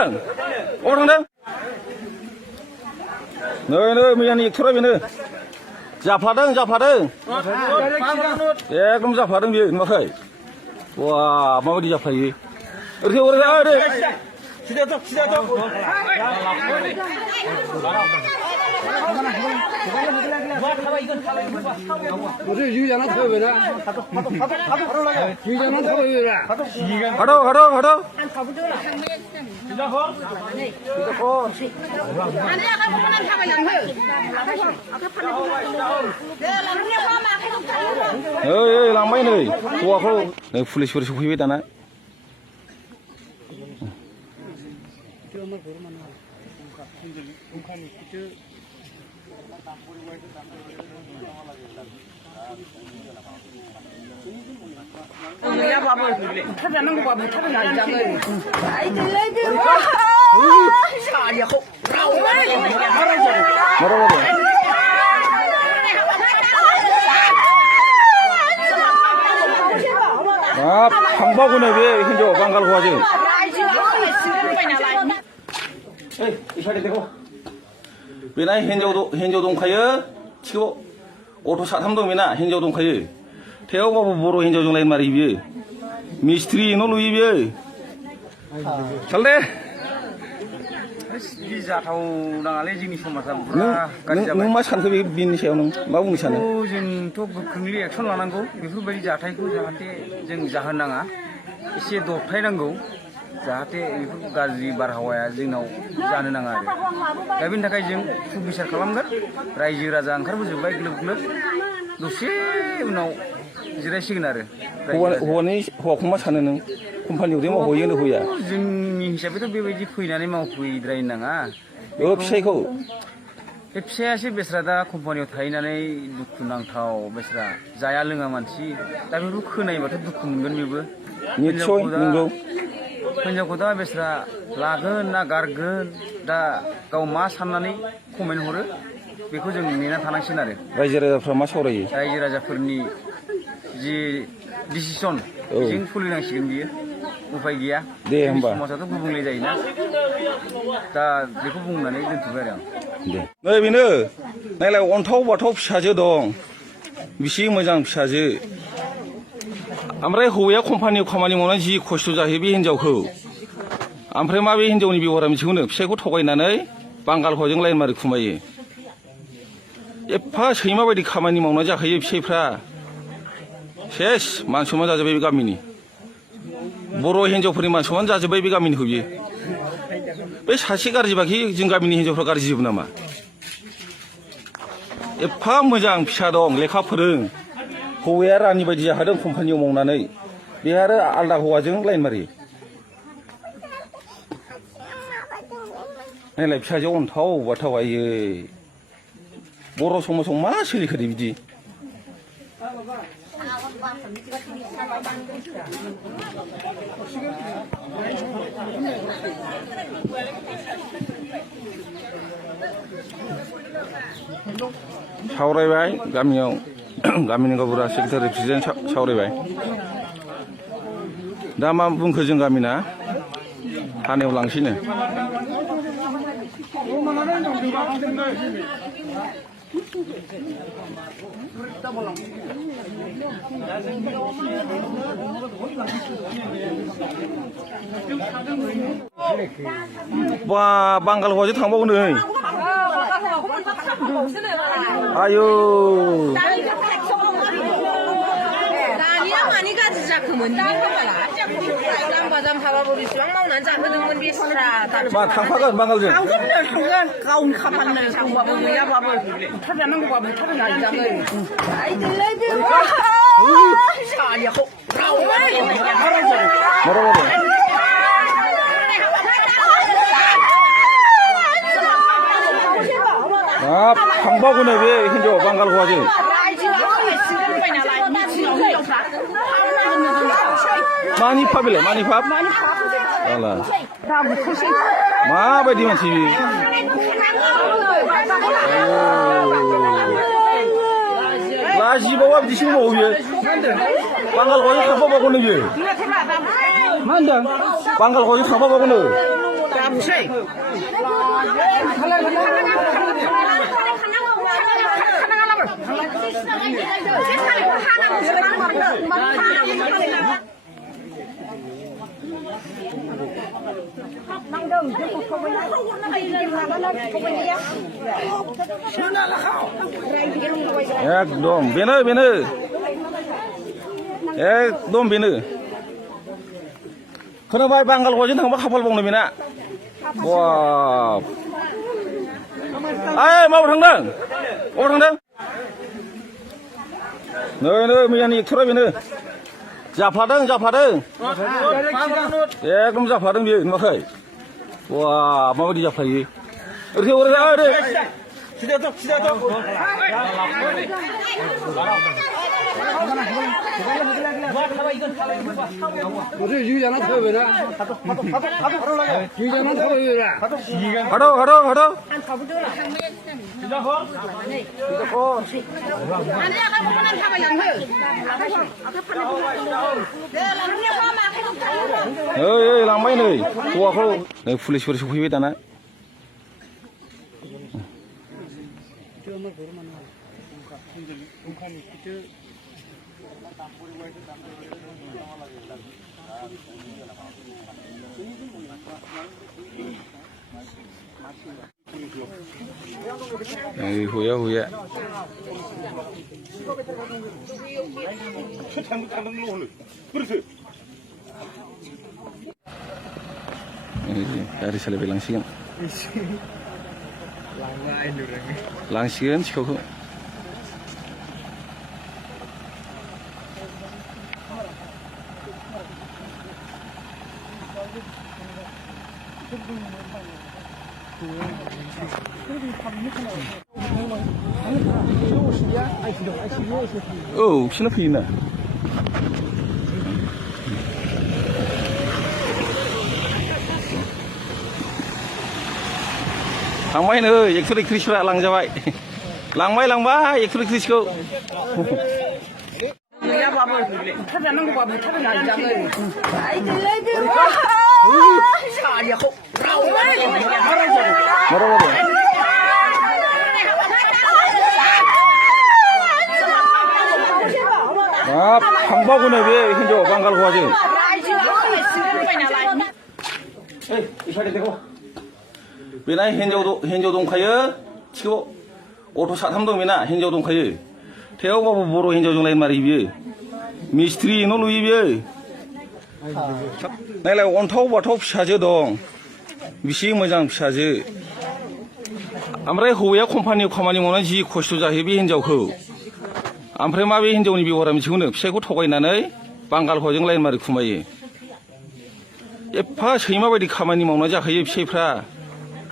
थांदों नै मैयानि एक्टरा बेनो जाफ्लादों एकदम जाफ्लादों बियो नुवाखै वा माबायदि जाफ्लायो ओरै लांबाय नै हौवाखौ नै पुलिसफोर सफैबाय दाना थांबावगोनो बे हिनजाव बांगाल हौवाजों बेना हिनजाव दंखायो थिखौ अट' साथाम दं बेना हिनजाव दंखायो थेवबाबो बर' हिनजावजों लाइन मारियो बियो मिस्ट्रि न' लुयो बियो साल दे जाथाव नाङालै जोंनि समाजा नों मा सानखो बेनि सायाव नों मा बुंनो सानो जोंथ' गोख्रोंलि एक्सन लानांगौ बेफोरबायदि जाथायखौ जाहाथे जों जाहोन नाङा एसे दबथायनांगौ जाहाथे बेफोर गाज्रि बारहावाया जोंनाव जानो नाङा आरो दा बेनि थाखाय जों सुबिसार खालामगोन रायजो राजा ओंखारबोजोब्बाय ग्लोब ग्लोब दसे उनाव जिरायसिगोन आरो हौवाखौ मा सानो नों कम्पानियाव दे मावहैयो ना होया जोंनि हिसाबैथ' बेबायदि फैनानै मावफैद्रायनो नाङा फिसाइखौ बे फिसायासो बेस्रा दा कम्पानियाव थाहैनानै दुखु नांथाव बेस्रा जाया लोङा मानसि दा बेफोरखौ खोनायोबाथ' दुखु मोनगोन बेबो निस्सय नंगौ हिनजावखौ दा बेस्रा लागोन ना गारगोन दा गाव मा साननानै कमेन्ट हरो बेखौ जों नेना थानांसिगोन आरो रायजो राजाफ्रा मा सावरायो रायजो राजाफोरनि जि डिसिसन बेजों सोलिनांसिगोन बियो उफाय गैया दे होमबा समाजाथ' गुबुंले जायोना दा बेखौ बुंनानै दोनथ'बाय आरो आं दे नै बेनो नायलाय अन्थाव बाथाव फिसाजो दं बिसि मोजां फिसाजो ओमफ्राय हौवाया कम्पानियाव खामानि मावनानै जि खस्थ' जाहैयो बे हिनजावखौ ओमफ्राय मा बे हिनजावनि बेबहारा मिथिगौनो फिसाइखौ थगायनानै बांगाल हौवाजों लाइन मारि खुमायो एफा सैमा बायदि खामानि मावना जाखायो फिसाइफ्रा सेस मान सनमान जाजोब्बाय बे गामिनि बर' हिनजावफोरनि मान सनमान जाजोब्बाय बे गामिनिखौ बियो बे सासे गाज्रिबाखि जों गामिनि हिनजावफ्रा गाज्रि जोबो नामा एफा मोजां फिसा दं लेखा फोरों हौवाया रानि बायदि जाखादों कम्पानियाव मावनानै बे आरो आलदा हौवाजों लाइन मारि नायलाय फिसाजो अन्थाव बाथाव आयै बर' समाजाव मा सोलिखोदो बिदि सावरायबाय गामियाव गामिनि गावबुरा सेक्रेटारि प्रेसिडेन्ट सावरायबाय दा मा बुंखो जों गामिना थानायाव लांसैनो बा बांगाल हौवाजों थांबावो नै आयौ मा थांफागोन बांगालजों गावनि खामानि थांबाबो गैयाबाबो बुथारजानांगौबा बुथारजागोन सारियाखौ थांबावगोनो बे हिनजाव बांगाल हौवाजों मानि फाप बेलाय मानि फाप माबायदि मानसि लाजिबावा बिदिसो मावो बियो बांगाल हौवाजों थांफाबावगोनो बियो मा होनदों बांगाल हौवाजों थांफाबावगोनो लाबोसै एकदम बेनो बेनो एकदम बेनो खोनाबाय बांगाल हौवाजों थांबा खाफाल बावनो बेना बाब ओइ माबाव थांदों अबाव थांदों नै नै मैयानि एक्टरा बेनो जाफ्लादों एकदम जाफ्लादों बियो नुवाखै वा माबायदि जाफ्लायो ओरै ओरै ओरै 하도 에이 랑바이 नै हौवाखौ नै पुलिसफोर सफैबाय दाना 에이 호야 गारि सालायबाय लांसिगोन लांसिगोन सिखावखौ औ बिसोरनो फैयोना थांबाय नै एक्टर एक्ट्रिसफ्रा लांजाबाय लांबाय एक्टर एक्ट्रिसखौ गैयाबाबो बुथारजानांगौबा बुथारनो नाजागोन सारियाखौ हाब थांबावगोन बे हिनजाव बांगाल हौवाजों बेना हिनजाव दंखायो थिखौ अट' साथाम दं बेना हिनजाव दंखायो थेवबाबो बर' हिनजावजों लाइन मारियो बियो मिस्ट्रि न' लुयो बियो नायलाय अन्थाव बाथाव फिसाजो दं बिसि मोजां फिसाजो ओमफ्राय हौवाया कम्पानियाव खामानि मावनानै जि खस्थ' जाहैयो बे हिनजावखौ ओमफ्राय मा बे हिनजावनि बेबहारा मिथिगौनो फिसायखौ थगायनानै बांगाल हौवाजों लाइन मारि खुमायो एफा सैमा बायदि खामानि मावना जाखायो फिसायफ्रा